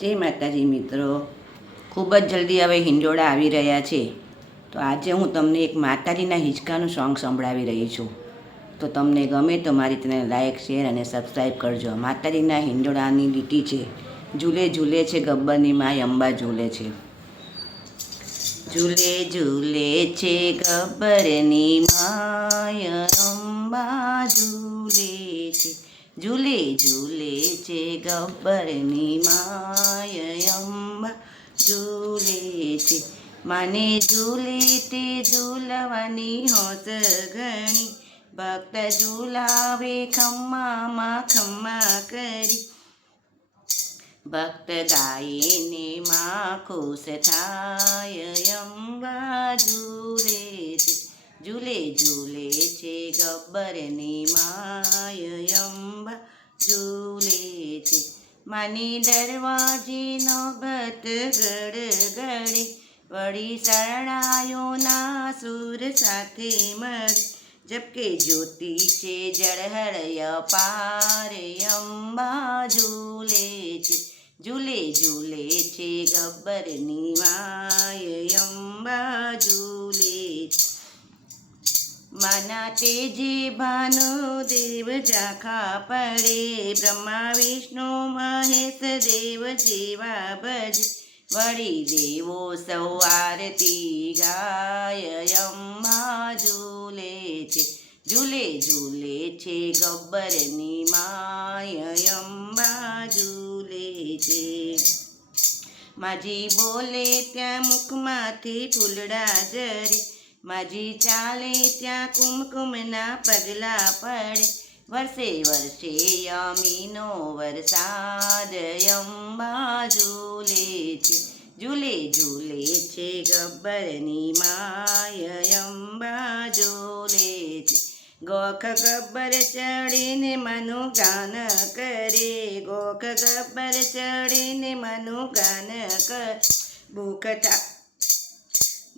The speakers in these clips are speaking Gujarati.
જય માતાજી મિત્રો. ખૂબ જ જલ્દી હવે હિંડોળા આવી રહ્યા છે. તો આજે હું તમને એક માતાજીના હિંચકાનું સોંગ સંભળાવી રહી છું. તો તમને ગમે તો મારી તેને લાઇક શેર અને સબસ્ક્રાઈબ કરજો. માતાજીના હિંડોળાની લીટી છે. ઝૂલે ઝૂલે છે, ગબ્બરની માય અંબા ઝૂલે છે. ઝૂલે ઝૂલે છે, ગબ્બરની માય અંબા ઝૂલે છે. ઝૂલે ઝૂલે છે ગબ્બરની માય ઝૂલે છે, મને ઝૂલે તે ઝૂલવાની હોત ઘણી. ભક્ત ઝૂલાવે ખમ્મામાં ખમ્મા કરી. ભક્ત ગાયને માં ખુશ થાય અંબા. ઝૂલે છે, ઝૂલે ઝૂલે છે ગબ્બરની માય માની દરવાજે નોબત ગડગડે, વળી શરણાયોના સુર સાથે મળી. જબકે જ્યોતિ છે જળહળય પારે, અંબા ઝૂલે છે, ઝૂલે ઝૂલે છે ગબ્બરની માય માના તેજે ભાનુ દેવ જાખા પડે, બ્રહ્મા, વિષ્ણુ, મહેશ, દેવ, જેવા, ભજ, વળી દેવો સૌ આરતી ગાય અંબા ઝૂલે છે, ઝૂલે ઝૂલે છે, ગબ્બરની માય અંબા ઝૂલે છે. માજી બોલે ત્યાં મુખમાંથી ફૂલડા જરે માજી ચાલે ત્યાં કુમકુમના પગલા પડે. વર્ષે વર્ષે યમીનો વરસાદ અંબા ઝૂલે છે. ઝૂલે ઝૂલે છે ગબ્બરની માય અંબા ઝૂલે છે. ગોખ ગબ્બર ચડીને મનુ ગાન કરે. ગોખ ગબ્બર ચડીને મનુ ગાન કર. ભૂખ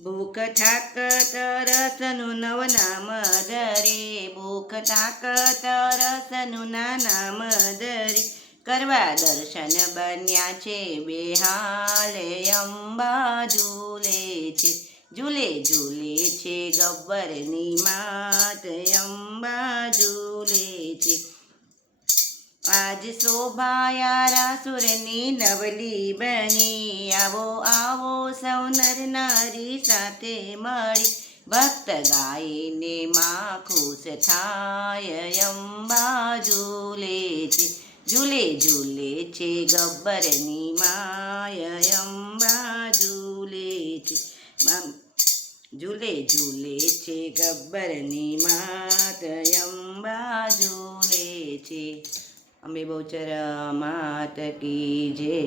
ભૂખ થાક તરસનું નવ નામ દરે. ભૂખ થાક તરસનું ના નામ દરે. કરવા દર્શન બન્યા છે બેહાલે અંબા ઝૂલે છે. ઝૂલે ઝૂલે છે ગબ્બરની માત ઝૂલે છે. આજ શોભાયારા સુરની નવલી બની આવો આવો સૌ નર નારી સાથે મળી ભક્ત ગાયને માં ખુશ થાય અંબા ઝૂલે છે ઝૂલે ઝૂલે છે ગબ્બરની માય અંબા ઝૂલે છે મા- ઝૂલે ઝૂલે છે ગબ્બરની માત અંબા ઝૂલે છે અંબે બહુચર માત કી જય.